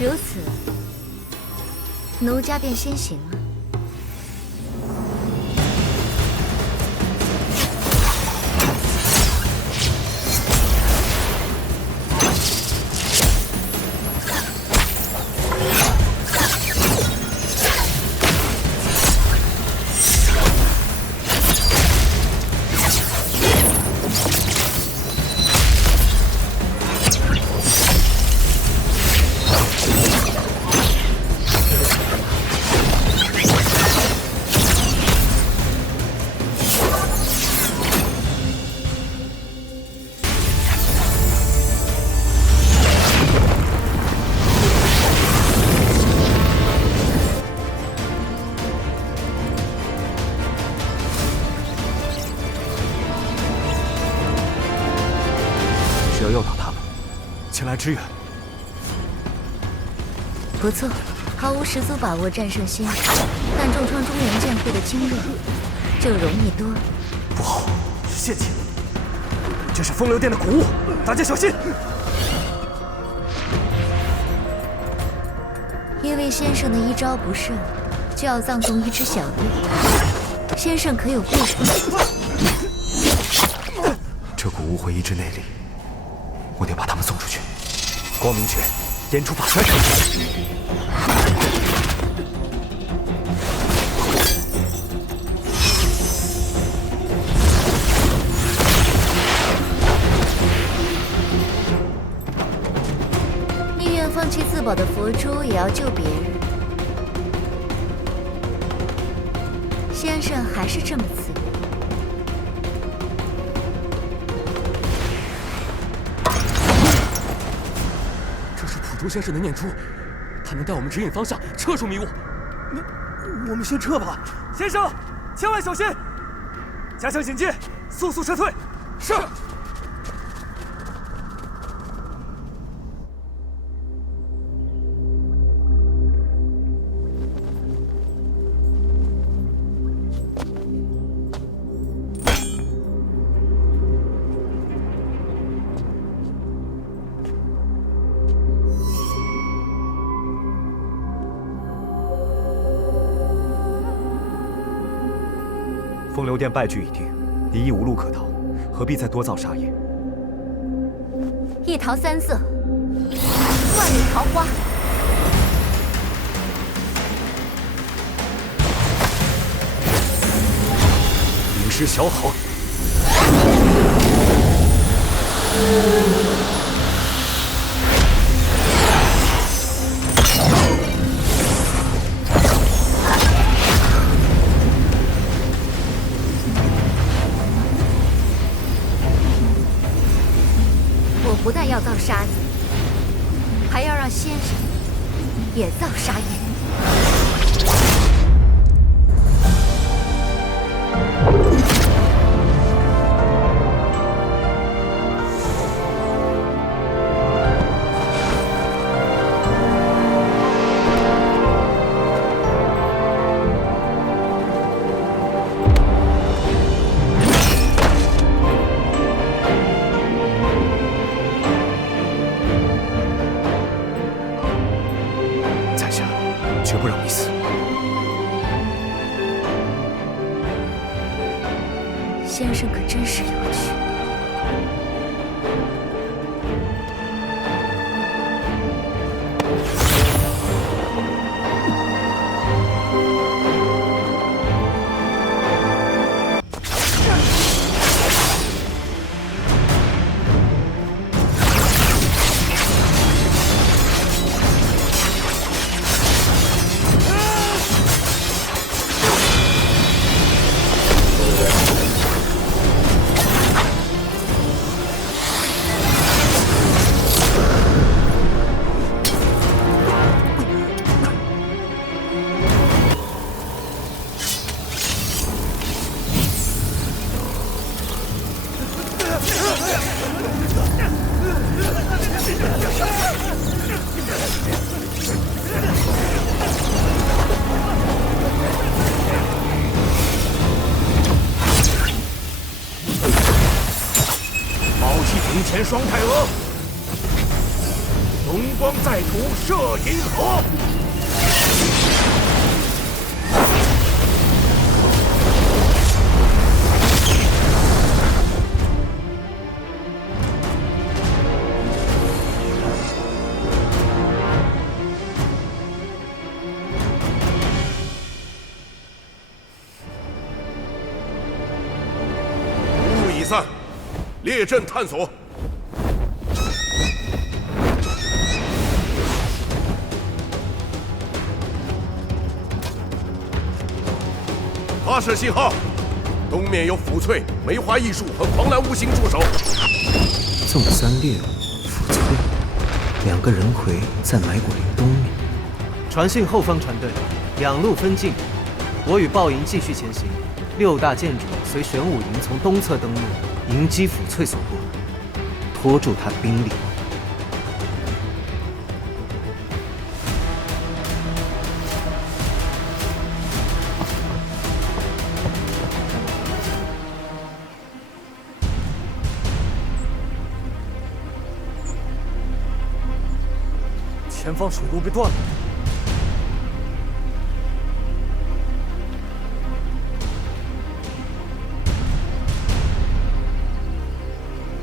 如此，奴家便先行了。只要诱导他们前来支援。不错，毫无十足把握战胜先生，但重创中原剑会的经验就容易多了。不好，是陷阱！这是风流殿的古物，大家小心！因为先生的一招不慎，就要葬送一只小队，先生可有备份？这古物会移至内里，我得把他们送出去。光明诀，演出法传。宁愿放弃自保的佛珠，也要救别人。先生还是这么慈悲。这是普竹先生的念珠，他能带我们指引方向，撤出迷雾。那我们先撤吧。先生，千万小心！加强警戒，速速撤退。是。风流殿败局已定，你已无路可逃，何必再多造杀业？一桃三色，万里桃花。灵师小好。不但要造杀业，还要让先生也造杀业。绝不让你死！先生可真是有趣。宝器庭前双太阿，龙光在土，射银河。无物已散，列阵探索。 发射信号，东面有抚翠、梅花艺术和狂澜无形驻守。纵三猎物，抚翠，2个人魁在埋果林东面。传信后方船队，2路分进，我与豹营继续前行。6大剑主随玄武营从东侧登陆，迎击抚翠所部，拖住他兵力。 前方水路被断了，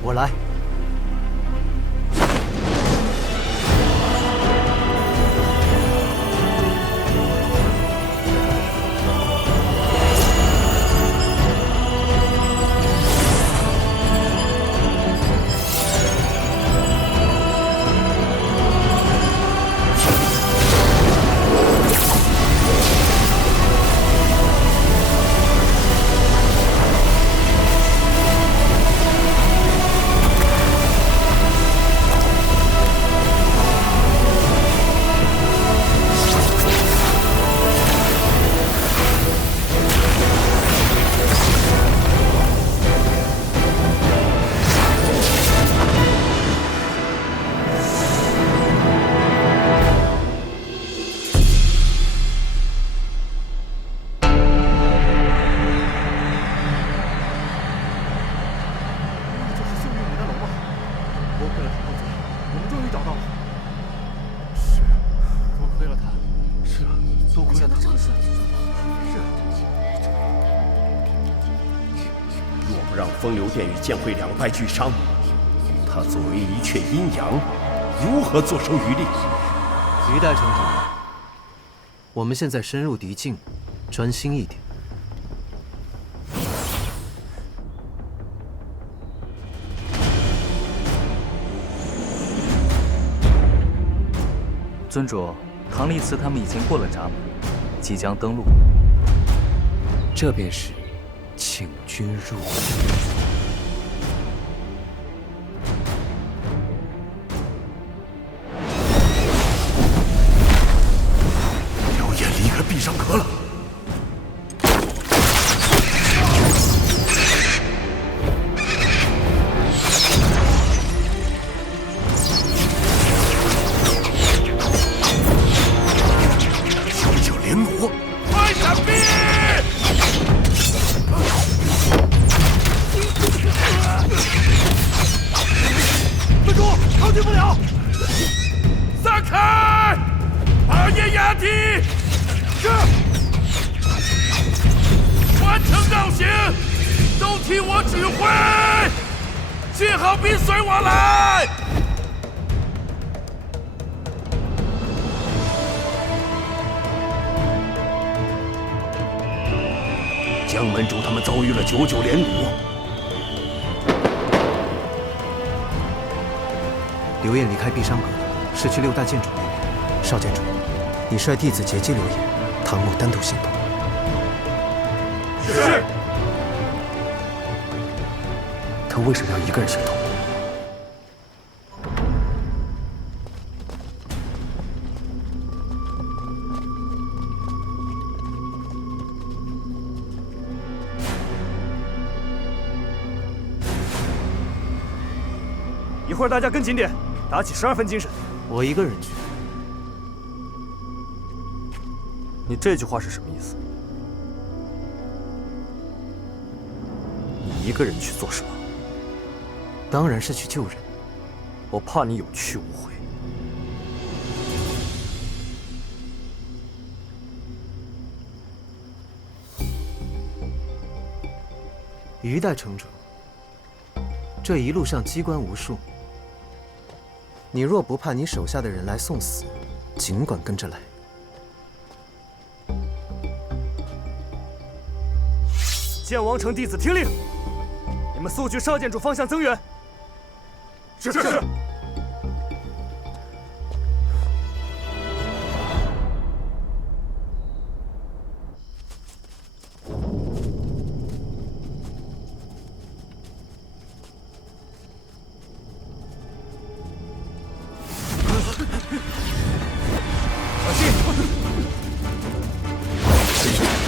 我来。风流殿与剑会两败俱伤，他作为一阙阴阳，如何坐收渔利？于代城主，我们现在深入敌境，专心一点。尊主，唐丽慈他们已经过了闸门，即将登陆。这便是请君入瓮。 闭上壳了。99连弩，快闪避！分主，靠近不了。散开！把叶压梯。 是，完成绕行，都听我指挥。信号兵随我来。江门主他们遭遇了99连弩。刘烨离开碧山阁了，是去6大剑主那边。少剑主，你率弟子截击刘烨。 唐末单独行动。是。他为什么要一个人行动？一会儿大家跟紧点，打起12分精神。我一个人去。 你这句话是什么意思？你一个人去做什么？当然是去救人。我怕你有去无回。于代城主，这一路上机关无数，你若不怕你手下的人来送死，尽管跟着来。剑王城弟子听令，你们速去少剑主方向增援。是。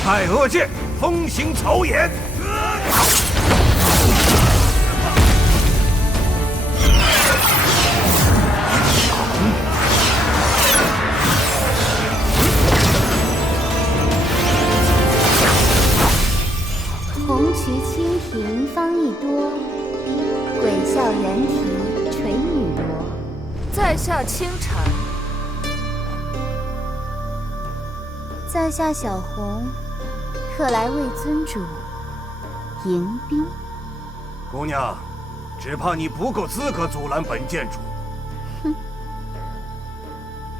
太阿剑，风行草偃。红渠蜻蜓方一多，鬼笑猿啼垂女萝。在下清禅。在下小红，特来为尊主迎宾。姑娘，只怕你不够资格阻拦本剑主。哼，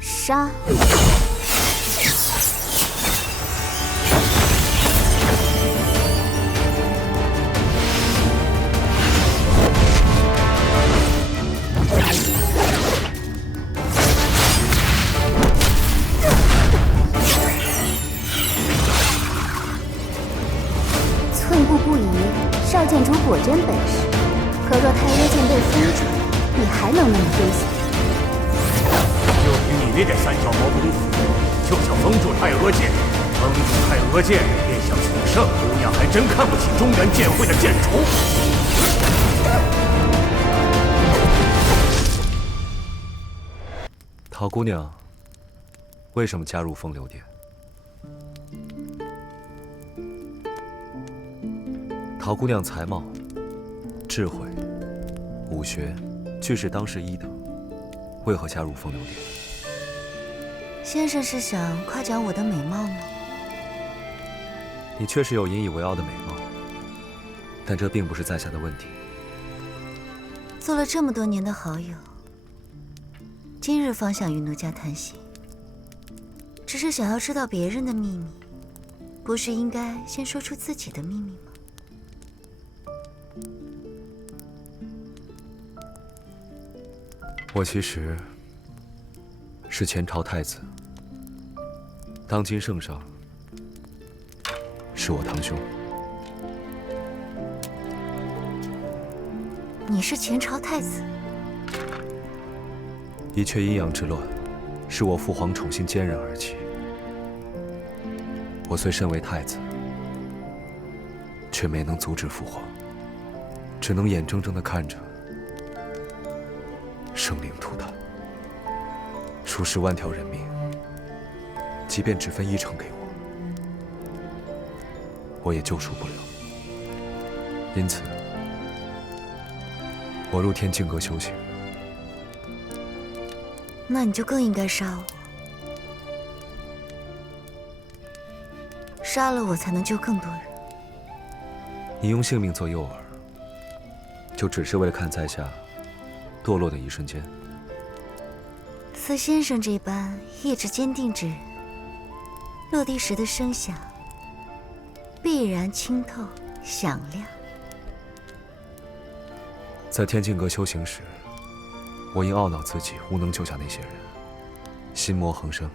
杀！寸步不移，少剑主果真本事。可若太阿剑被封住，你还能那么丢下？就凭你那点三脚猫功夫，就想封住太阿剑？封住太阿剑便想取胜？姑娘还真看不起中原剑会的剑主。陶姑娘，为什么加入风流殿？陶姑娘才貌、智慧、武学，俱是当世一等，为何加入风流殿？先生是想夸奖我的美貌吗？你确实有引以为傲的美貌，但这并不是在下的问题。做了这么多年的好友，今日方想与奴家谈心，只是想要知道别人的秘密，不是应该先说出自己的秘密吗？我其实是前朝太子，当今圣上是我堂兄。你是前朝太子？一阙阴阳之乱，是我父皇宠信奸人而起。我虽身为太子，却没能阻止父皇，只能眼睁睁地看着生灵涂炭，数十万条人命，即便只分1成给我也救赎不了。因此，我入天境阁修行。那你就更应该杀我，杀了我才能救更多人。你用性命做诱饵，就只是为了看在下堕落的一瞬间？似先生这般意志坚定之人，落地时的声响必然清透响亮。在天境阁修行时，我因懊恼自己无能救下那些人，心魔横生，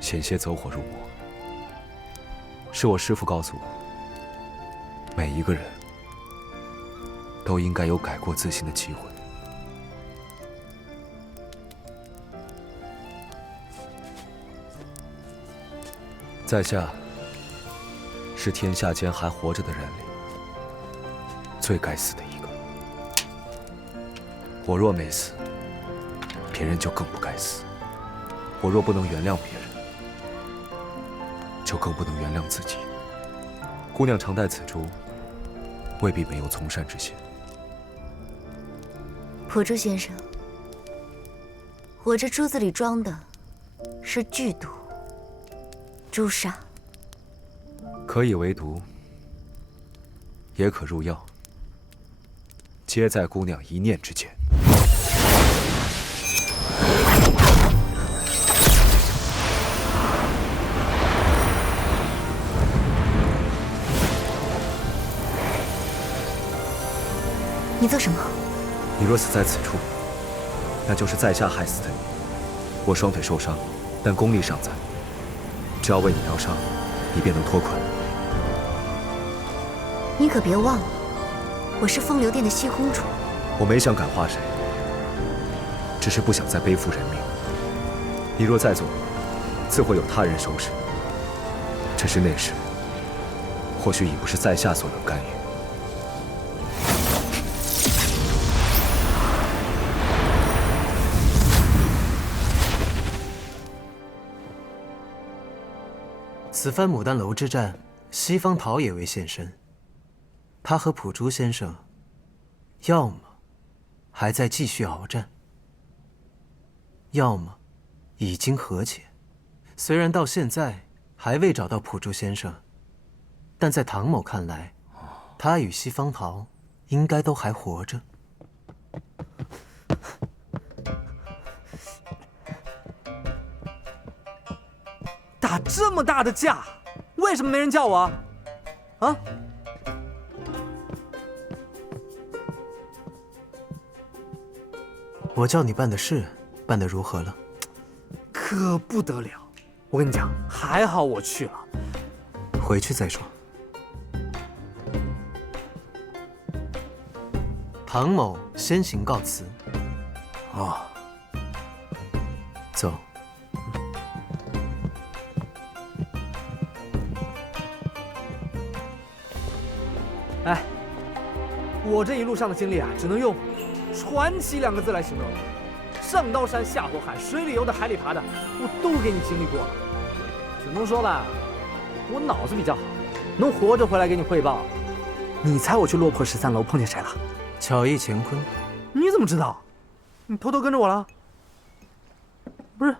险些走火入魔。是我师父告诉我，每一个人都应该有改过自新的机会。在下是天下间还活着的人里最该死的一个。我若没死，别人就更不该死。我若不能原谅别人，就更不能原谅自己。姑娘常戴此珠，未必没有从善之心。朴珠先生，我这珠子里装的是剧毒，朱砂。可以为毒，也可入药，皆在姑娘一念之间。你做什么？你若死在此处，那就是在下害死的你。我双腿受伤，但功力尚在，只要为你疗伤，你便能脱困。你可别忘了，我是风流殿的西公主。我没想感化谁，只是不想再背负人命。你若再做，自会有他人收拾。只是那时，或许已不是在下所能干预。此番牡丹楼之战，西方桃也未现身。他和普珠先生，要么还在继续鏖战，要么已经和解。虽然到现在还未找到普珠先生，但在唐某看来，他与西方桃应该都还活着。打这么大的架，为什么没人叫我啊？啊？我叫你办的事，办得如何了？可不得了！我跟你讲，还好我去了。回去再说。唐某先行告辞。哦，走。哎，我这一路上的经历啊，只能用传奇2个字来形容。上刀山下火海，水里游的海里爬的，我都给你经历过了。只能说吧，我脑子比较好，能活着回来给你汇报。你猜我去落魄13楼碰见谁了？巧艺乾坤。你怎么知道？你偷偷跟着我了？不是，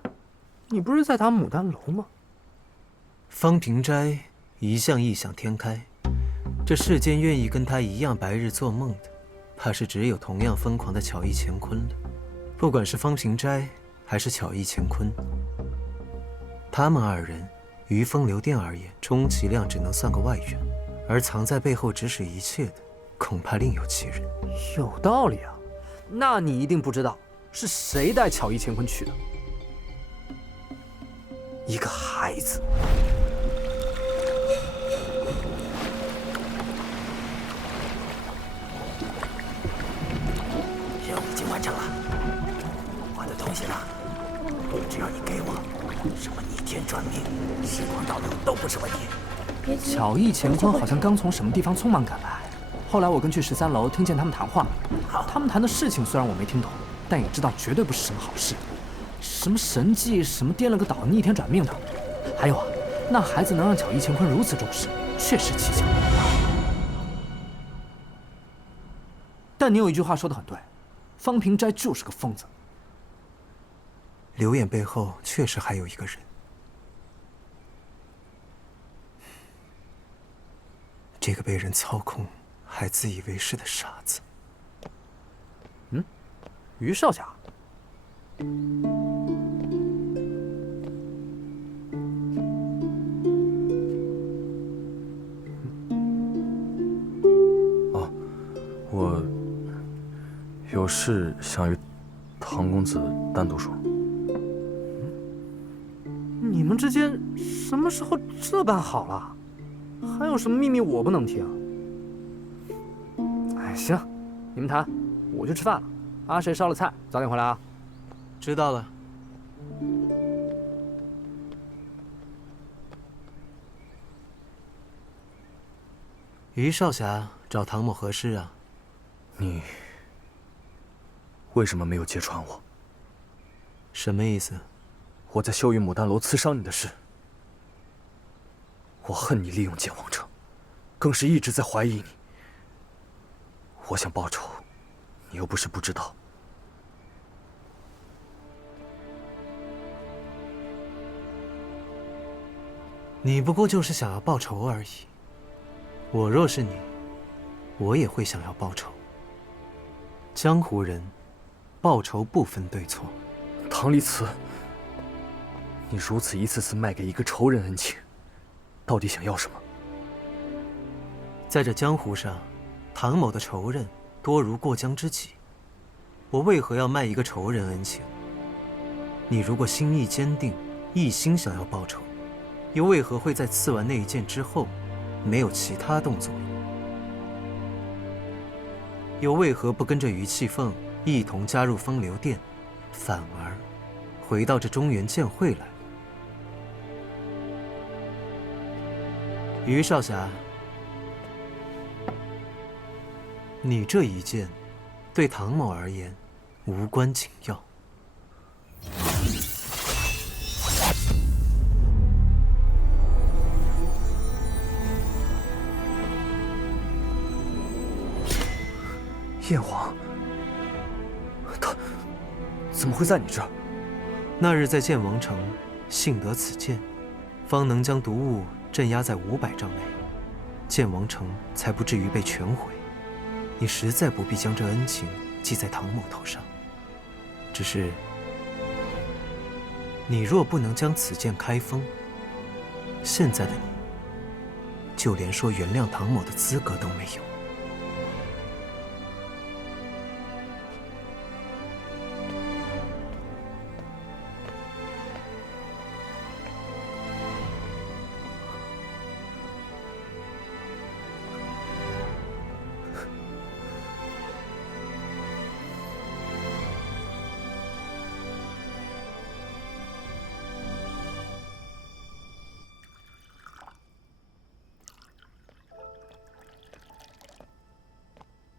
你不是在打牡丹楼吗？方平斋一向异想天开，这世间愿意跟他一样白日做梦的，怕是只有同样疯狂的巧艺乾坤了。不管是方平斋还是巧艺乾坤，他们2人于风流殿而言，充其量只能算个外援，而藏在背后指使一切的，恐怕另有其人。有道理啊，那你一定不知道是谁带巧艺乾坤去的？一个孩子。任务已经完成了，我的东西呢？只要你给我，什么逆天转命、时光倒流都不是问题。巧艺乾坤好像刚从什么地方匆忙赶来，后来我跟去13楼听见他们谈话，他们谈的事情虽然我没听懂，但也知道绝对不是什么好事，什么神迹，什么颠了个倒、逆天转命的。还有啊，那孩子能让巧艺乾坤如此重视，确实蹊跷。但你有一句话说得很对，方平斋就是个疯子。刘演背后确实还有一个人，这个被人操控还自以为是的傻子。于少侠。哦，我有事想与唐公子单独说。你们之间什么时候这般好了？还有什么秘密我不能听？哎，行，你们谈，我去吃饭了。阿谁烧了菜，早点回来啊。知道了。于少侠找唐某何事啊？你为什么没有揭穿我？什么意思？我在修云牡丹楼刺伤你的事，我恨你利用剑王城，更是一直在怀疑你。我想报仇，你又不是不知道。你不过就是想要报仇而已。我若是你，我也会想要报仇。江湖人，报仇不分对错。唐离慈，你如此一次次卖给一个仇人恩情，到底想要什么？在这江湖上，唐某的仇人多如过江之鲫，我为何要卖一个仇人恩情？你如果心意坚定，一心想要报仇，又为何会在刺完那一剑之后，没有其他动作？又为何不跟着于气凤一同加入风流殿，反而回到这中原剑会来？于少侠，你这一剑，对唐某而言，无关紧要。燕皇，他怎么会在你这儿？那日在剑王城，幸得此剑，方能将毒物镇压在500丈内，剑王城才不至于被全毁。你实在不必将这恩情记在唐某头上。只是，你若不能将此剑开封，现在的你，就连说原谅唐某的资格都没有。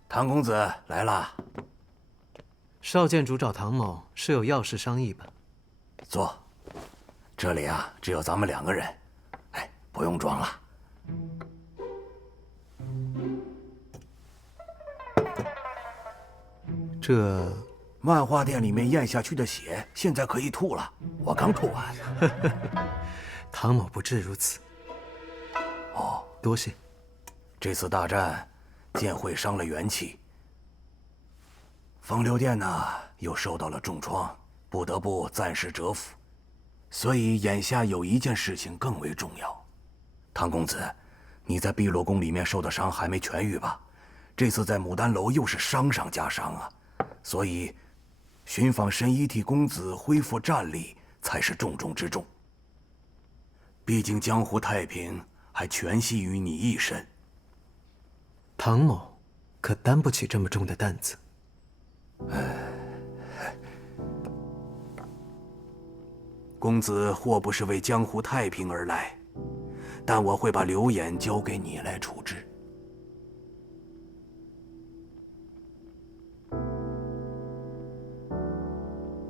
唐公子来了。少剑主找唐某是有要事商议吧？坐。这里啊，只有咱们2个人。哎，不用装了。这漫画店里面咽下去的血，现在可以吐了。我刚吐完。唐某不至如此。哦，多谢。这次大战，剑会伤了元气，风流殿呢又受到了重创，不得不暂时蛰伏。所以眼下有一件事情更为重要。唐公子，你在碧落宫里面受的伤还没痊愈吧？这次在牡丹楼又是伤上加伤啊，所以寻访神医替公子恢复战力才是重中之重。毕竟江湖太平还全系于你一身。唐某可担不起这么重的担子。公子或不是为江湖太平而来，但我会把刘演交给你来处置。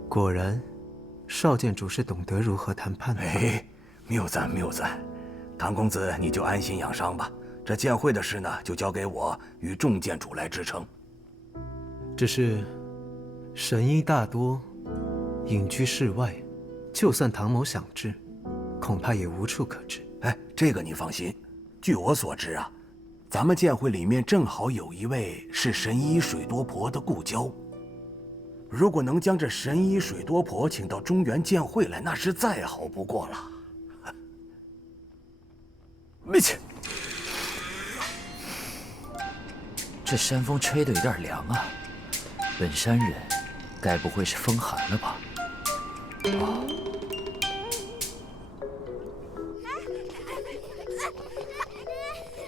果然，少剑主是懂得如何谈判的。哎，谬赞谬赞，唐公子你就安心养伤吧。这剑会的事呢，就交给我与众剑主来支撑。只是，神医大多隐居世外，就算唐某想治，恐怕也无处可治。哎，这个你放心。据我所知啊，咱们剑会里面正好有一位是神医水多婆的故交。如果能将这神医水多婆请到中原剑会来，那是再好不过了。没钱。这山风吹得有点凉啊，本山人该不会是风寒了吧？哦，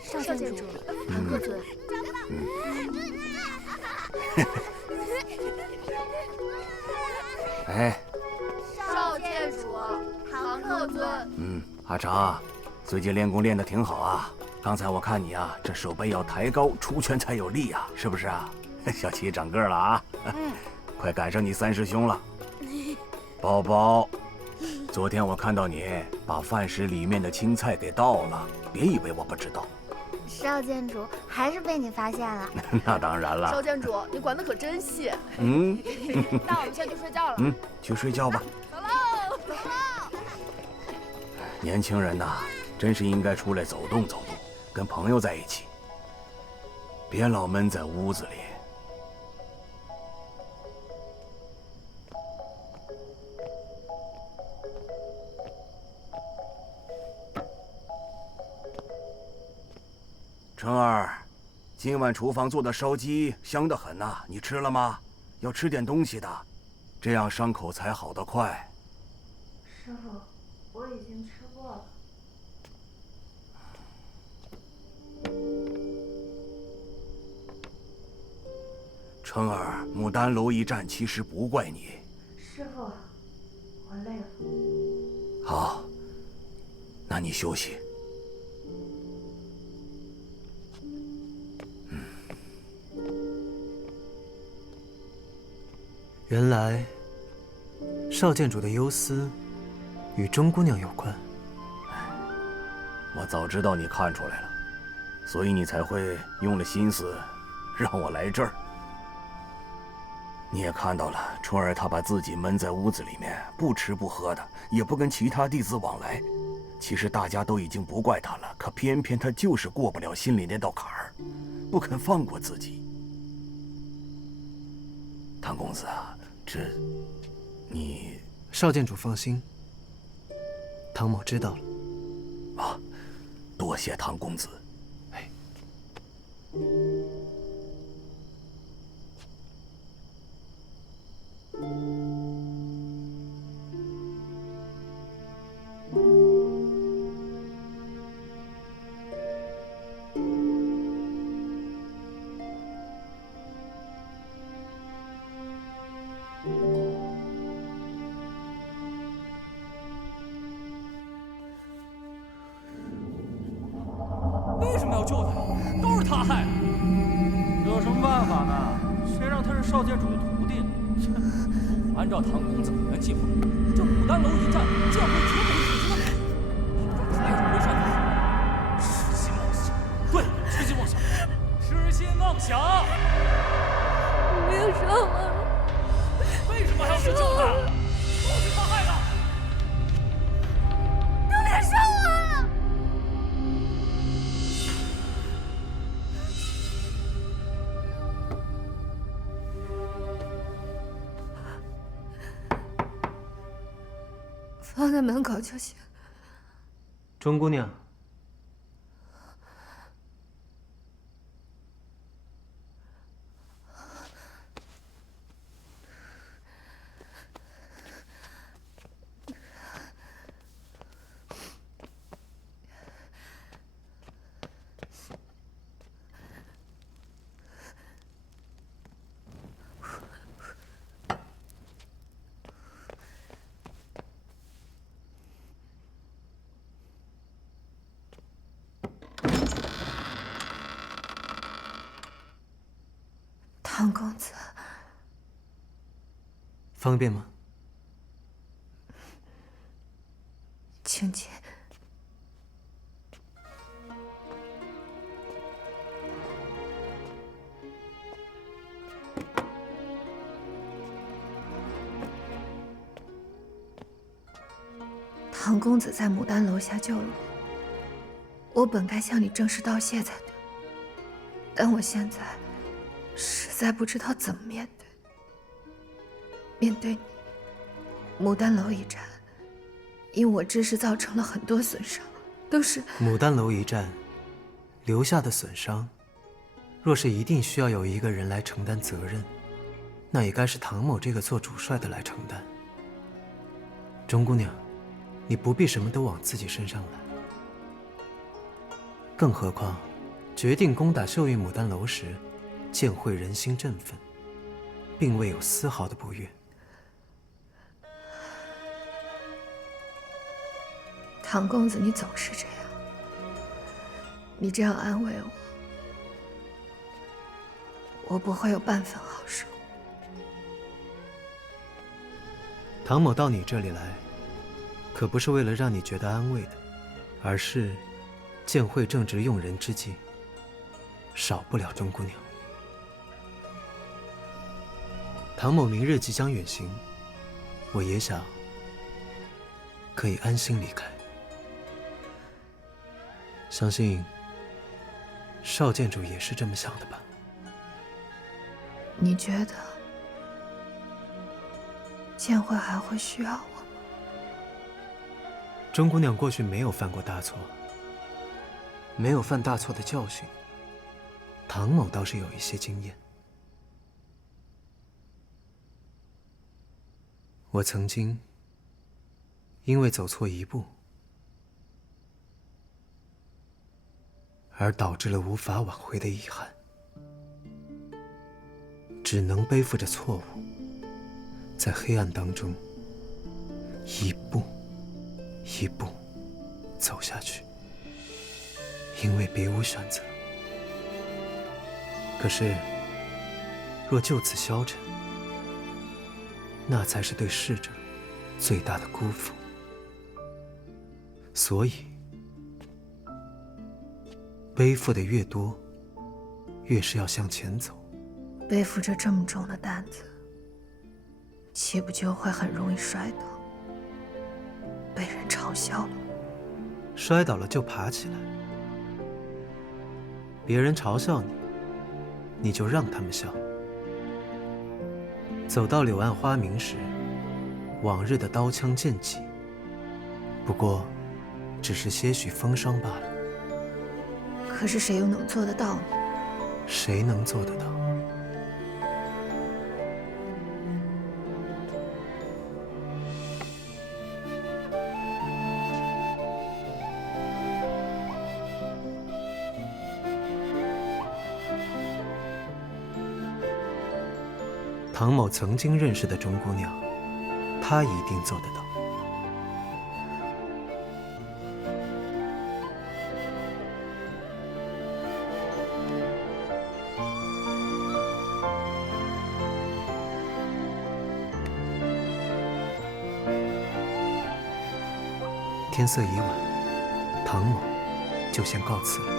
少剑主，唐客尊。哎，少剑主，唐客尊。阿长，最近练功练得挺好啊。刚才我看你啊，这手背要抬高，出拳才有力啊，是不是啊？小七长个了啊，快赶上你三师兄了。宝宝，昨天我看到你把饭食里面的青菜给倒了，别以为我不知道。少剑主还是被你发现了。那当然了。少剑主，你管得可真细。那我们现在去睡觉了。去睡觉吧。走喽，走喽。年轻人呐，真是应该出来走动走动，跟朋友在一起。别老闷在屋子里。成儿，今晚厨房做的烧鸡香得很呐，你吃了吗？要吃点东西的，这样伤口才好得快。师傅，我已经吃过了。成儿，牡丹楼一战其实不怪你。师傅，我累了。好，那你休息。原来，少剑主的忧思与钟姑娘有关。我早知道你看出来了，所以你才会用了心思让我来这儿。你也看到了，春儿她把自己闷在屋子里面，不吃不喝的，也不跟其他弟子往来。其实大家都已经不怪她了，可偏偏她就是过不了心里那道坎儿，不肯放过自己。唐公子啊，你……少剑主放心，唐某知道了。啊，多谢唐公子。为什么要救他？都是他害的。有什么办法呢？谁让他是少剑主的徒弟？如果按照唐公子你的计划，这牡丹楼一战，剑会绝不会损失的。太多为善的，痴心妄想。对，痴心妄想，痴心妄想。别杀我！为什么还要去救他？都是他害的。都别杀我！放在门口就行。钟姑娘，唐公子，方便吗？请进。唐公子在牡丹楼下救了我，我本该向你正式道谢才对，但我现在实在不知道怎么面对。面对你，牡丹楼一战，因我之事造成了很多损伤，都是牡丹楼一战留下的损伤，若是一定需要有一个人来承担责任，那也该是唐某这个做主帅的来承担。钟姑娘，你不必什么都往自己身上揽。更何况，决定攻打秀玉牡丹楼时，剑会人心振奋，并未有丝毫的不悦。唐公子，你总是这样，你这样安慰我，我不会有半分好受。唐某到你这里来，可不是为了让你觉得安慰的，而是剑会正值用人之际，少不了钟姑娘。唐某明日即将远行，我也想可以安心离开。相信少建主也是这么想的吧？你觉得剑慧还会需要我吗？钟姑娘过去没有犯过大错，没有犯大错的教训。唐某倒是有一些经验。我曾经因为走错一步，而导致了无法挽回的遗憾，只能背负着错误，在黑暗当中一步一步走下去，因为别无选择。可是，若就此消沉，那才是对逝者最大的辜负。所以，背负的越多，越是要向前走。背负着这么重的担子，岂不就会很容易摔倒，被人嘲笑了？摔倒了就爬起来，别人嘲笑你，你就让他们笑。走到柳暗花明时，往日的刀枪剑戟，不过只是些许风霜罢了。可是谁又能做得到呢？谁能做得到？唐某曾经认识的钟姑娘，她一定做得到。天色已晚，唐某就先告辞了。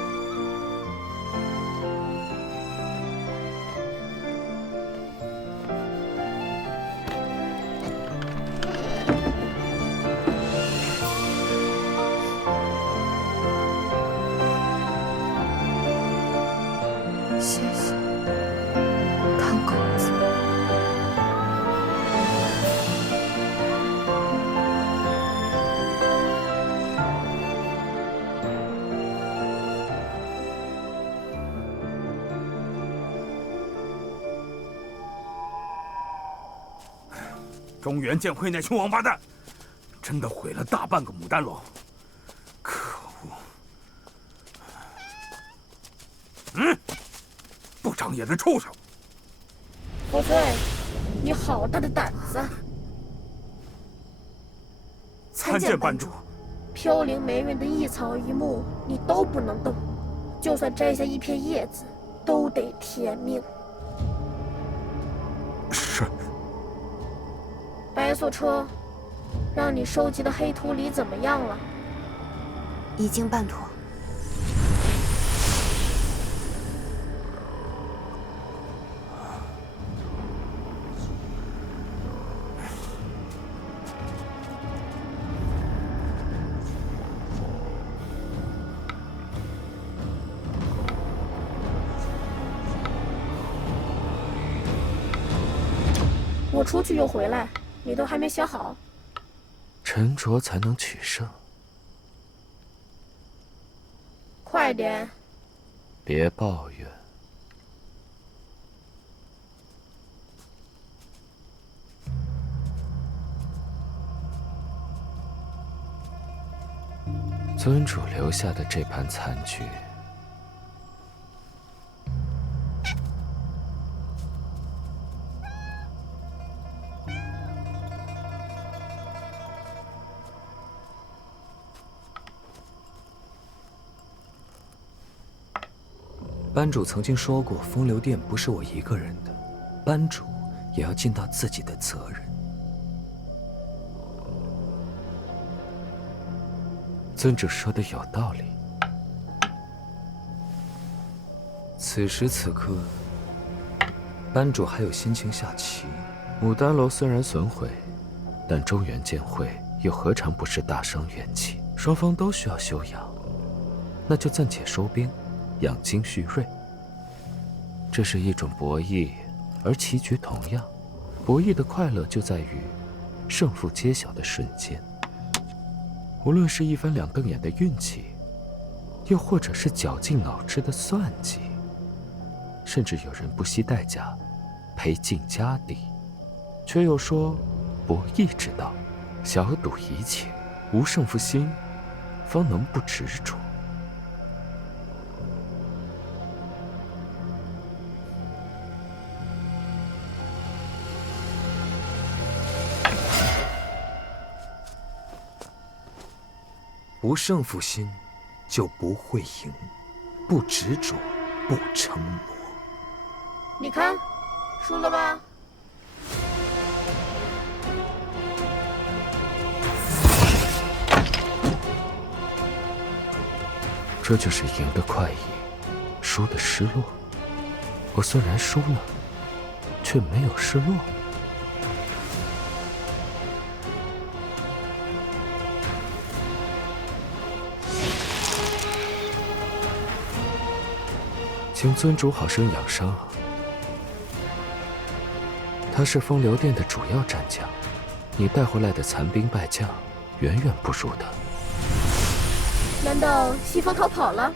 谢谢，唐公子。中原剑会那群王八蛋，真的毁了大半个牡丹楼！可恶！不长眼的畜生！国粹，你好大的胆子！参见班主。飘零霉运的一草一木，你都不能动，就算摘下一片叶子，都得填命。是。白素车，让你收集的黑土里怎么样了？已经办妥。我出去又回来，你都还没想好。沉着才能取胜，快点！别抱怨。尊主留下的这盘残局，班主曾经说过，风流殿不是我一个人的，班主也要尽到自己的责任。尊主说的有道理。此时此刻，班主还有心情下棋。牡丹楼虽然损毁，但中原剑会又何尝不是大伤元气？双方都需要休养，那就暂且收兵。养精蓄锐。这是一种博弈，而棋局同样，博弈的快乐就在于胜负揭晓的瞬间。无论是一翻两瞪眼的运气，又或者是绞尽脑汁的算计，甚至有人不惜代价赔尽家底，却又说博弈之道，小赌怡情，无胜负心，方能不执着。无胜负心，就不会赢；不执着，不成魔。你看，输了吧？这就是赢的快意，输的失落。我虽然输了，却没有失落。请尊主好生养伤啊！他是风流殿的主要战将，你带回来的残兵败将远远不如他。难道西方逃跑了，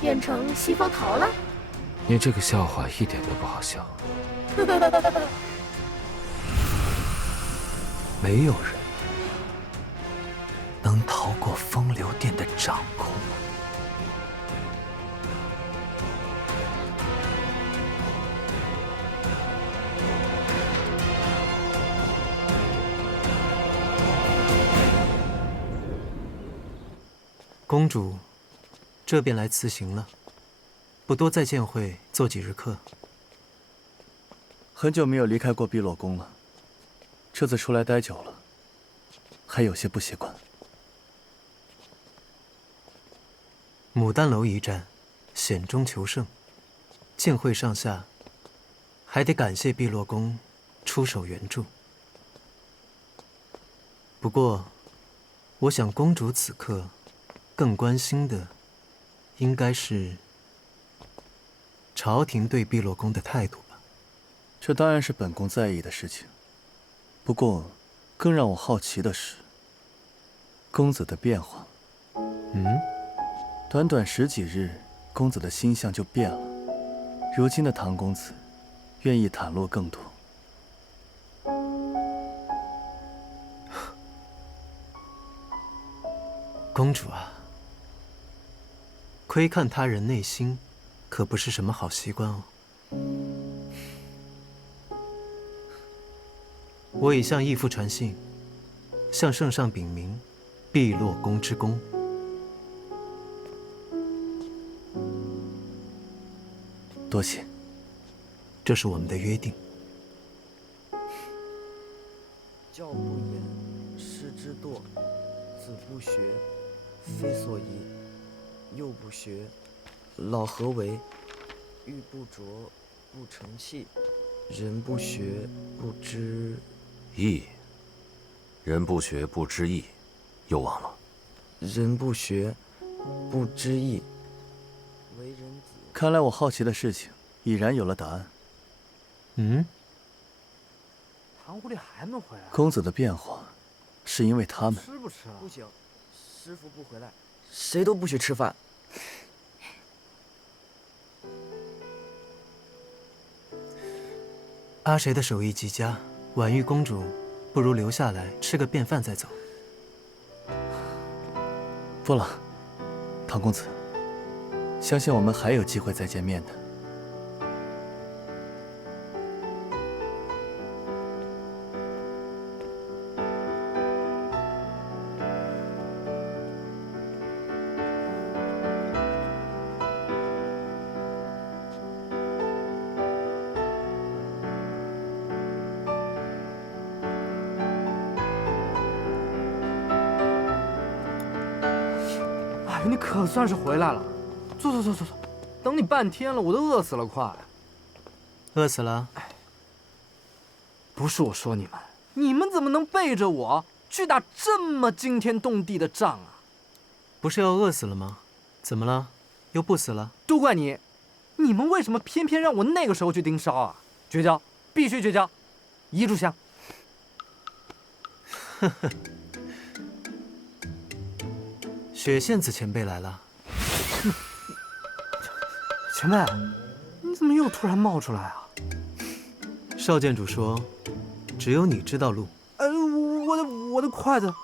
变成西方逃了？你这个笑话一点都不好笑。没有人能逃过风流殿的掌控。公主，这便来辞行了，不多再见会，做几日客。很久没有离开过碧落宫了，这次出来待久了，还有些不习惯。牡丹楼一战，险中求胜，见会上下，还得感谢碧落宫出手援助。不过，我想公主此刻更关心的，应该是朝廷对碧落宫的态度吧。这当然是本宫在意的事情。不过，更让我好奇的是，公子的变化。短短10几日，公子的心象就变了。如今的唐公子，愿意袒露更多。公主啊，窥看他人内心，可不是什么好习惯哦。我已向义父传信，向圣上禀明碧落宫之功。多谢。这是我们的约定。教不严，师之惰；子不学，非所宜。幼不学，老何为？玉不琢，不成器；人不学，不知义。人不学，不知义，又忘了。人不学，不知义。为人子。看来我好奇的事情已然有了答案。唐狐狸还没回来？公子的变化，是因为他们。吃不吃啊？不行，师傅不回来，谁都不许吃饭。阿谁的手艺极佳，婉玉公主不如留下来吃个便饭再走。不了，唐公子，相信我们还有机会再见面的。你可算是回来了，坐，等你半天了，我都饿死了，快！饿死了？不是我说你们怎么能背着我去打这么惊天动地的仗啊？不是要饿死了吗？怎么了？又不死了？都怪你！你们为什么偏偏让我那个时候去盯梢啊？绝交，必须绝交！一炷香。呵呵。雪线子前辈来了。前辈，你怎么又突然冒出来啊？少剑主说，只有你知道路。我的筷子。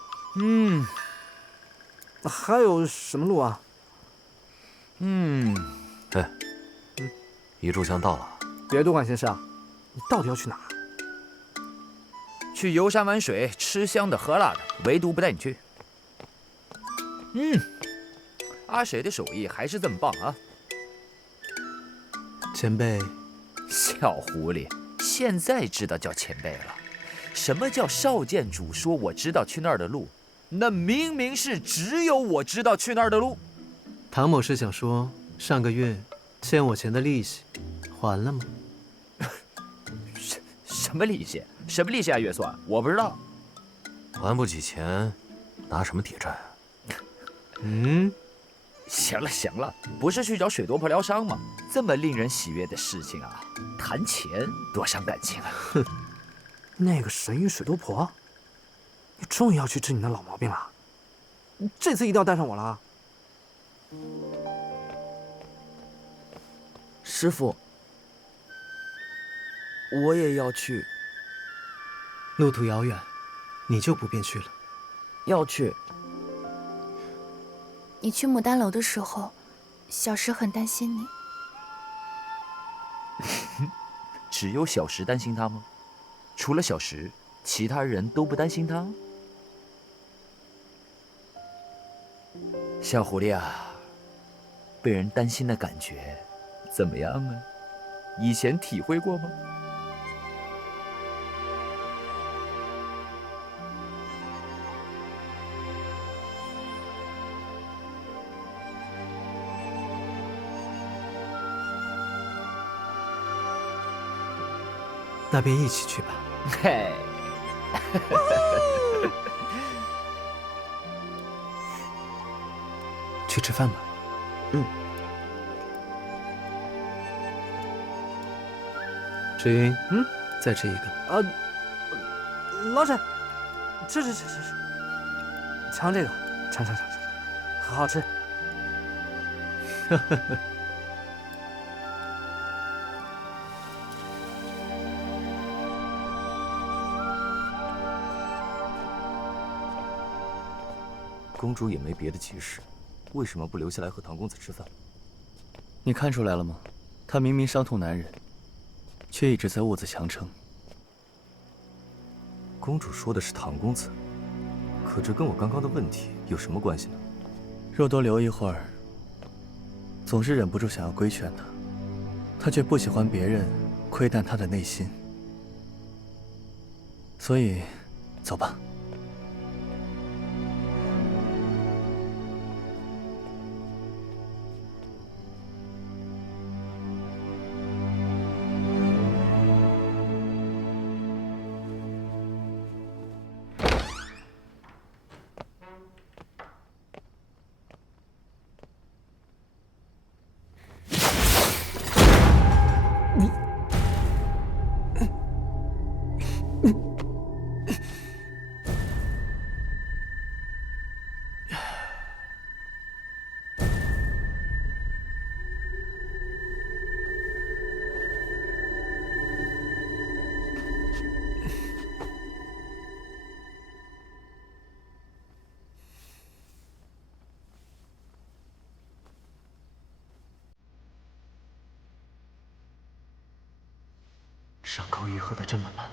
还有什么路啊？哎，一炷香到了。别多管闲事啊！你到底要去哪？去游山玩水，吃香的喝辣的，唯独不带你去。阿水的手艺还是这么棒啊！前辈，小狐狸，现在知道叫前辈了。什么叫少剑主说我知道去那儿的路？那明明是只有我知道去那儿的路。唐某是想说，上个月欠我钱的利息还了吗？什么利息？什么利息啊？月算，我不知道。还不起钱，拿什么抵债啊？行了行了，不是去找水多婆疗伤吗？这么令人喜悦的事情啊，谈钱多伤感情啊！哼，那个神医水多婆，你终于要去治你那老毛病了。这次一定要带上我了啊！师傅，我也要去。路途遥远，你就不便去了。要去。你去牡丹楼的时候，小石很担心你。只有小石担心他吗？除了小石，其他人都不担心他？小狐狸啊，被人担心的感觉怎么样啊？以前体会过吗？那便一起去吧。嘿，去吃饭吧。志云，再吃一个。老沈，吃，尝这个，尝，好好吃。公主也没别的急事，为什么不留下来和唐公子吃饭？你看出来了吗？他明明伤痛难忍，却一直在兀自强撑。公主说的是唐公子，可这跟我刚刚的问题有什么关系呢？若多留一会儿，总是忍不住想要规劝他，他却不喜欢别人窥探他的内心。所以，走吧。伤口愈合的这么慢。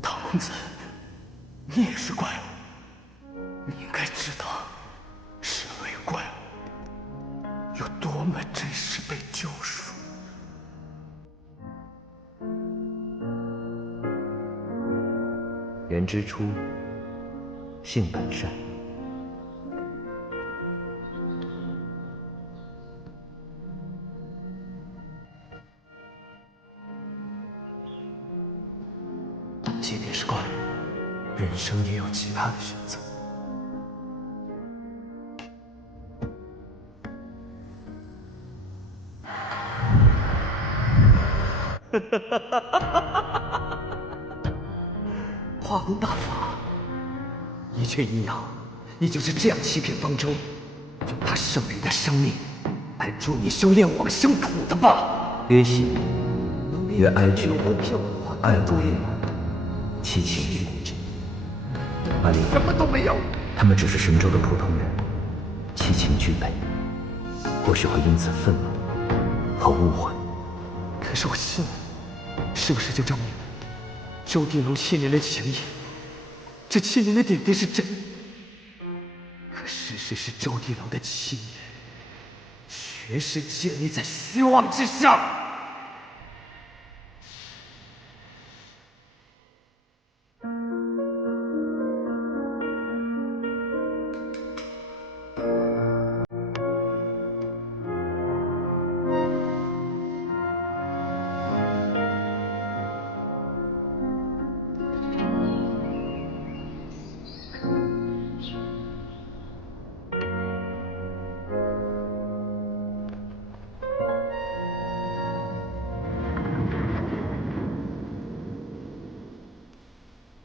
唐公子，你也是怪物，你应该知道，身为怪物有多么真实被救赎。人之初，性本善。也有其他的选择。化功大法，一雀一鸟，你就是这样欺骗方舟，用他剩余的生命来助你修炼往生土的吧？曰喜，曰哀惧，爱不厌，七情俱备。阿离，什么都没有。他们只是神州的普通人，七情俱备，或许会因此愤怒和误会。可是我信了，是不是就证明周地龙7年的情谊，这7年的点滴是真？可事实是周地龙的7年，全是建立在虚妄之上。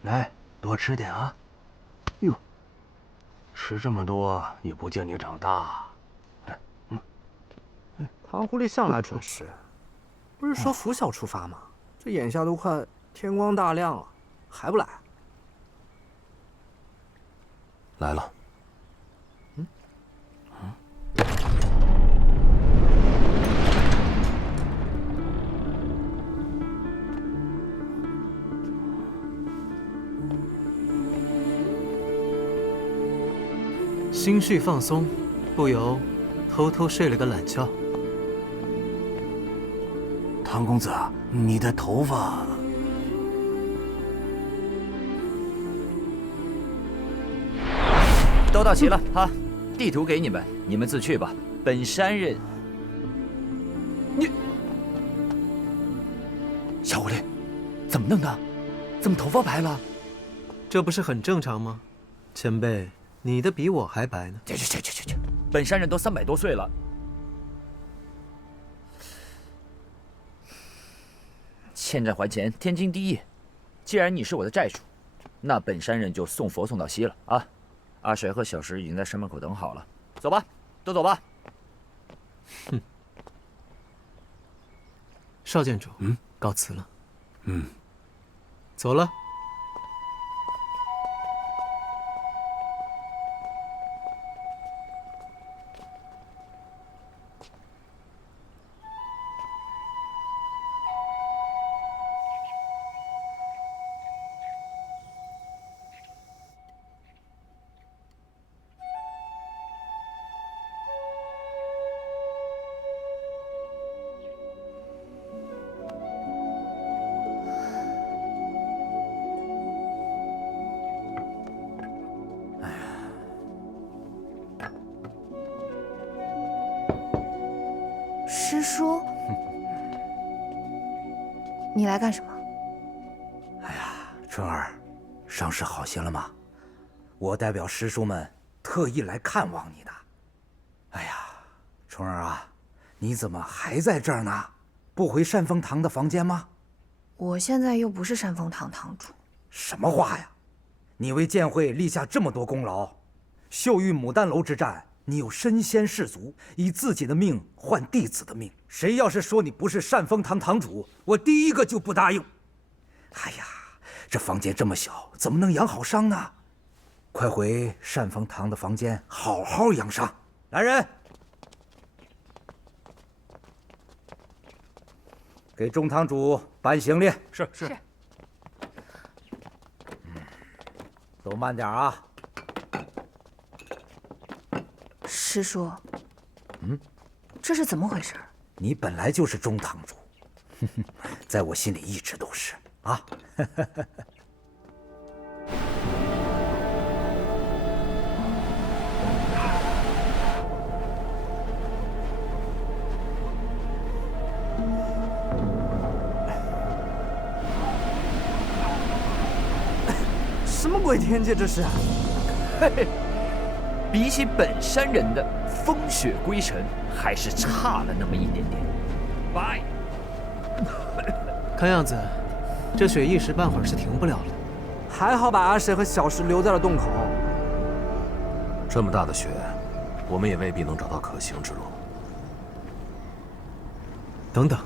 来，多吃点啊！哟，吃这么多也不见你长大。唐狐狸向来准时，不是说拂晓出发吗？这眼下都快天光大亮了，还不来？来了。心绪放松，不由偷偷睡了个懒觉。唐公子，你的头发……都到齐了哈，地图给你们，你们自去吧。本山人，你小狐狸，怎么弄的？怎么头发白了？这不是很正常吗？前辈，你的比我还白呢。去！本山人都300多岁了。欠债还钱，天经地义。既然你是我的债主，那本山人就送佛送到西了啊！阿水和小石已经在山门口等好了，走吧，都走吧。哼，邵建主，告辞了。走了。师叔，你来干什么？春儿，伤势好些了吗？我代表师叔们特意来看望你的。哎呀，春儿啊，你怎么还在这儿呢？不回善丰堂的房间吗？我现在又不是善丰堂堂主。什么话呀！你为剑会立下这么多功劳，秀玉牡丹楼之战，你又身先士卒，以自己的命换弟子的命。谁要是说你不是善丰堂堂主，我第一个就不答应。哎呀，这房间这么小，怎么能养好伤呢？快回善丰堂的房间好好养伤。来人，给钟堂主搬行李。是。走慢点啊。师叔，这是怎么回事？你本来就是中堂主，在我心里一直都是啊。什么鬼？鬼天界这是？嘿嘿，比起本山人的风雪归尘，还是差了那么一点点。拜。看样子，这雪一时半会儿是停不了了。还好把阿谁和小石留在了洞口。这么大的雪，我们也未必能找到可行之路。等等，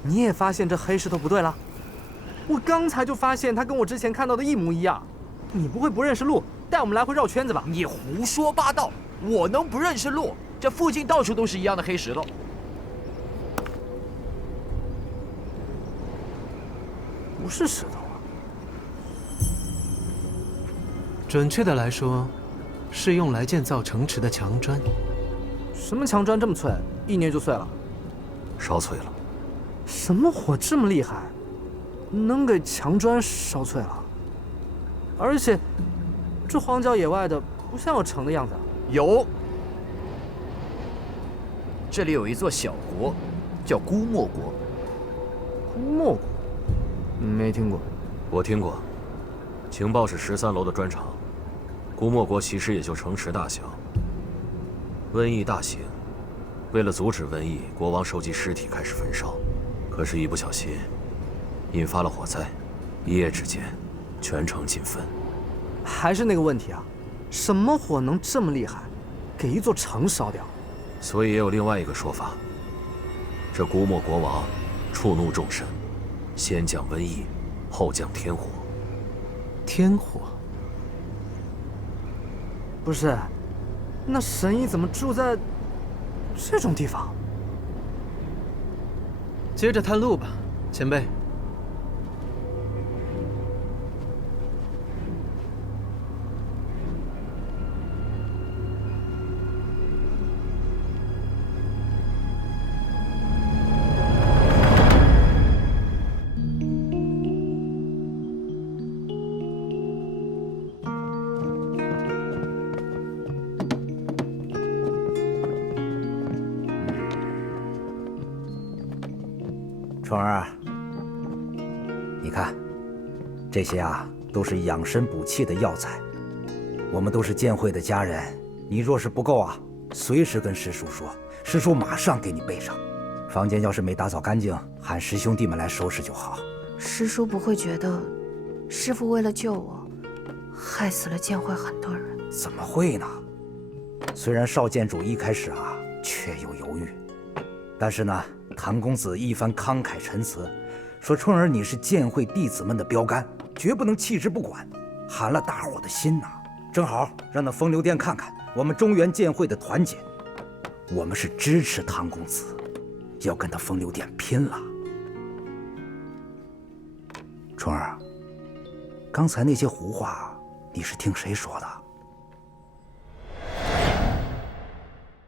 你也发现这黑石头不对了？我刚才就发现它跟我之前看到的一模一样。你不会不认识路，带我们来回绕圈子吧？你胡说八道！我能不认识路？这附近到处都是一样的黑石头。不是石头啊。准确的来说，是用来建造城池的墙砖。什么墙砖这么脆，一捏就碎了？烧脆了。什么火这么厉害，能给墙砖烧脆了？而且，这荒郊野外的，不像有城的样子。有，这里有一座小国，叫姑墨国。姑墨国，没听过。我听过，情报是13楼的专长。姑墨国其实也就城池大小。瘟疫大行，为了阻止瘟疫，国王收集尸体开始焚烧，可是，一不小心，引发了火灾，一夜之间，全城尽焚。还是那个问题啊，什么火能这么厉害，给一座城烧掉？所以也有另外一个说法，这姑墨国王触怒众神，先降瘟疫，后降天火。天火？不是，那神医怎么住在这种地方？接着探路吧，前辈。春儿，你看，这些啊都是养身补气的药材。我们都是剑会的家人，你若是不够啊，随时跟师叔说，师叔马上给你备上。房间要是没打扫干净，喊师兄弟们来收拾就好。师叔不会觉得师父为了救我，害死了剑会很多人？怎么会呢？虽然少剑主一开始啊确有犹豫，但是呢，唐公子一番慷慨陈词，说春儿你是剑会弟子们的标杆，绝不能弃之不管，寒了大伙的心呐。正好让那风流殿看看我们中原剑会的团结，我们是支持唐公子，要跟他风流殿拼了。春儿，刚才那些胡话你是听谁说的？